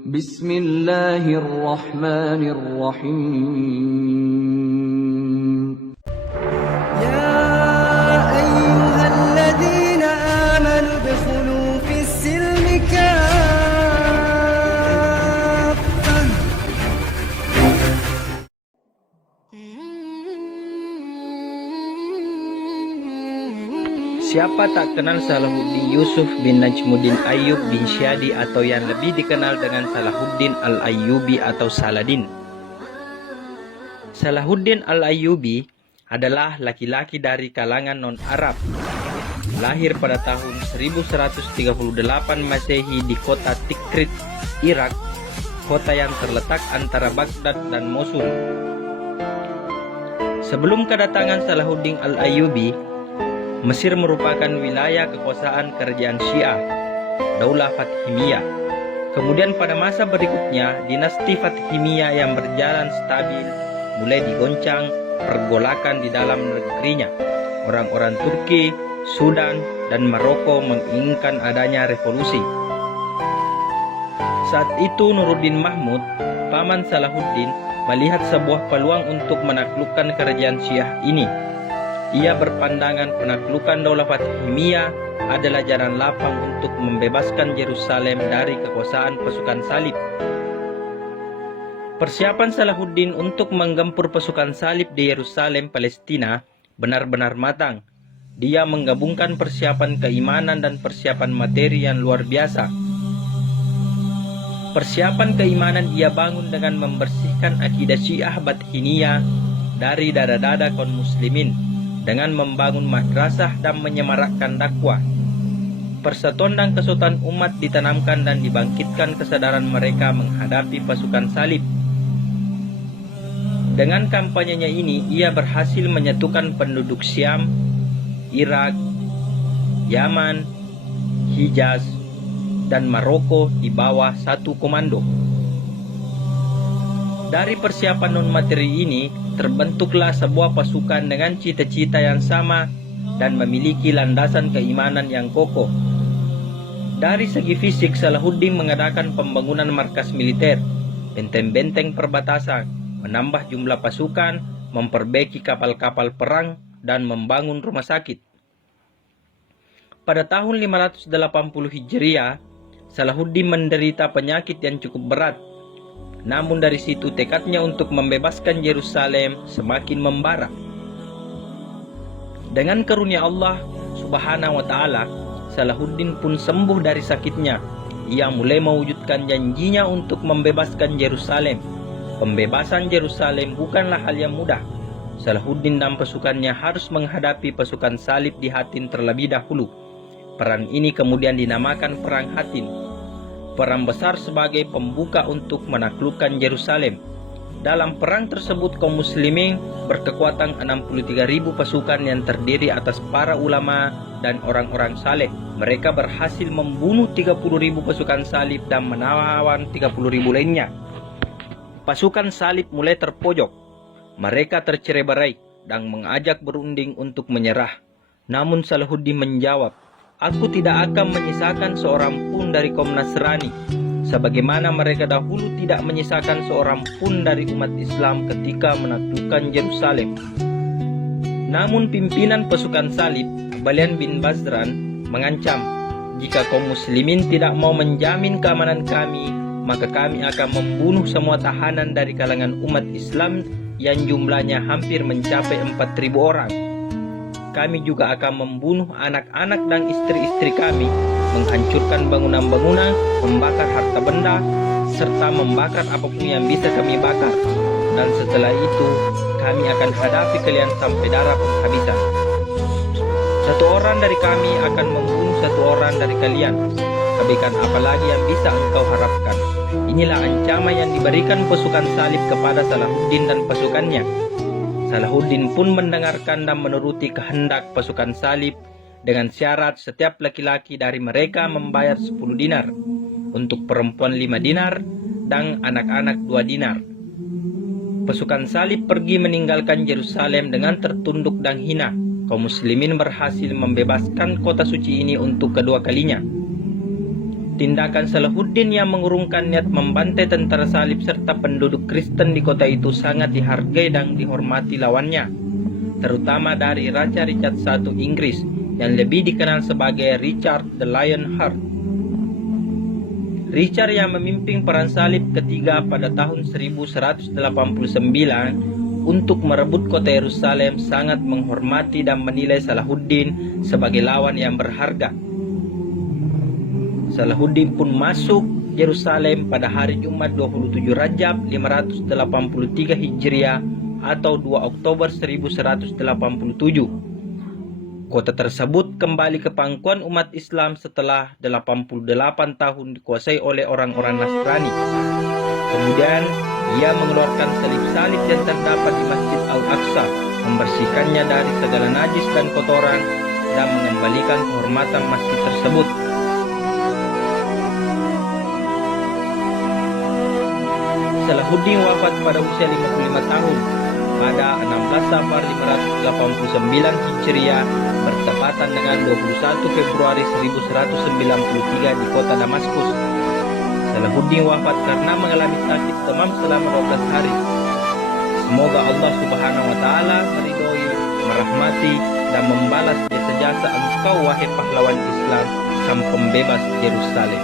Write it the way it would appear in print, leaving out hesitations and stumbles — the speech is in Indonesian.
Bismillahirrahmanirrahim. يا أيها الذين آمنوا ادخلوا في السلم كافة. Siapa tak kenal Salahuddin Yusuf bin Najmuddin Ayyub bin Syadi atau yang lebih dikenal dengan Salahuddin Al-Ayyubi atau Saladin. Salahuddin Al-Ayyubi adalah laki-laki dari kalangan non-Arab. Lahir pada tahun 1138 Masehi di kota Tikrit, Irak, kota yang terletak antara Baghdad dan Mosul. Sebelum kedatangan Salahuddin Al-Ayyubi, Mesir merupakan wilayah kekuasaan kerajaan Syiah, Daulah Fatimiyah. Kemudian pada masa berikutnya, dinasti Fatimiyah yang berjalan stabil mulai digoncang pergolakan di dalam negerinya. Orang-orang Turki, Sudan, dan Maroko menginginkan adanya revolusi. Saat itu Nuruddin Mahmud, paman Salahuddin, melihat sebuah peluang untuk menaklukkan kerajaan Syiah ini. Ia berpandangan penaklukan Daulah Fatimiyah adalah jalan lapang untuk membebaskan Yerusalem dari kekuasaan pasukan salib. Persiapan Salahuddin untuk menggempur pasukan salib di Yerusalem, Palestina benar-benar matang. Dia menggabungkan persiapan keimanan dan persiapan materi yang luar biasa. Persiapan keimanan ia bangun dengan membersihkan akidah Syiah Bathiniyah dari dada-dada kaum muslimin, dengan membangun madrasah dan menyemarakkan dakwah. Persatuan dan kesatuan umat ditanamkan dan dibangkitkan kesadaran mereka menghadapi pasukan salib. Dengan kampanyenya ini, ia berhasil menyatukan penduduk Syam, Irak, Yaman, Hijaz, dan Maroko di bawah satu komando. Dari persiapan non-materi ini, terbentuklah sebuah pasukan dengan cita-cita yang sama dan memiliki landasan keimanan yang kokoh. Dari segi fisik, Salahuddin mengadakan pembangunan markas militer, benteng-benteng perbatasan, menambah jumlah pasukan, memperbaiki kapal-kapal perang, dan membangun rumah sakit. Pada tahun 580 Hijriah, Salahuddin menderita penyakit yang cukup berat. Namun dari situ tekadnya untuk membebaskan Yerusalem semakin membara. Dengan karunia Allah Subhanahu wa Ta'ala, Salahuddin pun sembuh dari sakitnya. Ia mulai mewujudkan janjinya untuk membebaskan Yerusalem. Pembebasan Yerusalem bukanlah hal yang mudah. Salahuddin dan pasukannya harus menghadapi pasukan salib di Hattin terlebih dahulu. Perang ini kemudian dinamakan Perang Hattin. Perang besar sebagai pembuka untuk menaklukkan Yerusalem. Dalam perang tersebut kaum muslimin berkekuatan 63.000 pasukan yang terdiri atas para ulama dan orang-orang saleh. Mereka berhasil membunuh 30.000 pasukan salib dan menawan 30.000 lainnya. Pasukan salib mulai terpojok. Mereka tercerai-berai dan mengajak berunding untuk menyerah. Namun Salahuddin menjawab, "Aku tidak akan menyisakan seorang pun dari kaum Nasrani, sebagaimana mereka dahulu tidak menyisakan seorang pun dari umat Islam ketika menaklukkan Yerusalem." Namun pimpinan pasukan salib, Balian bin Bazran, mengancam, "Jika kaum muslimin tidak mau menjamin keamanan kami, maka kami akan membunuh semua tahanan dari kalangan umat Islam yang jumlahnya hampir mencapai 4.000 orang. Kami juga akan membunuh anak-anak dan istri-istri kami, menghancurkan bangunan-bangunan, membakar harta benda, serta membakar apapun yang bisa kami bakar. Dan setelah itu, kami akan hadapi kalian sampai darah penghabisan. Satu orang dari kami akan membunuh satu orang dari kalian. Kebaikan apalagi yang bisa engkau harapkan?" Inilah ancaman yang diberikan pasukan salib kepada Salahuddin dan pasukannya. Salahuddin pun mendengarkan dan menuruti kehendak pasukan salib dengan syarat setiap laki-laki dari mereka membayar 10 dinar, untuk perempuan 5 dinar, dan anak-anak 2 dinar. Pasukan salib pergi meninggalkan Yerusalem dengan tertunduk dan hina. Kaum muslimin berhasil membebaskan kota suci ini untuk kedua kalinya. Tindakan Salahuddin yang mengurungkan niat membantai tentara salib serta penduduk Kristen di kota itu sangat dihargai dan dihormati lawannya, terutama dari Raja Richard I Inggris yang lebih dikenal sebagai Richard the Lionheart. Richard yang memimpin perang salib ketiga pada tahun 1189 untuk merebut kota Yerusalem sangat menghormati dan menilai Salahuddin sebagai lawan yang berharga. Salahuddin pun masuk Yerusalem pada hari Jumat 27 Rajab 583 Hijriah atau 2 Oktober 1187. Kota tersebut kembali ke pangkuan umat Islam setelah 88 tahun dikuasai oleh orang-orang Nasrani. Kemudian ia mengeluarkan salib-salib yang terdapat di Masjid Al-Aqsa, membersihkannya dari segala najis dan kotoran, dan mengembalikan kehormatan masjid tersebut. Salahuddin wafat pada usia 55 tahun pada 16 Safar 589 Hijriah bertepatan dengan 21 Februari 1193 di kota Damaskus. Salahuddin wafat karena mengalami sakit demam selama 12 hari. Semoga Allah Subhanahu wa taala meridhoi, merahmati dan membalas jasa-jasa engkau wahai pahlawan Islam sang pembebas Yerusalem.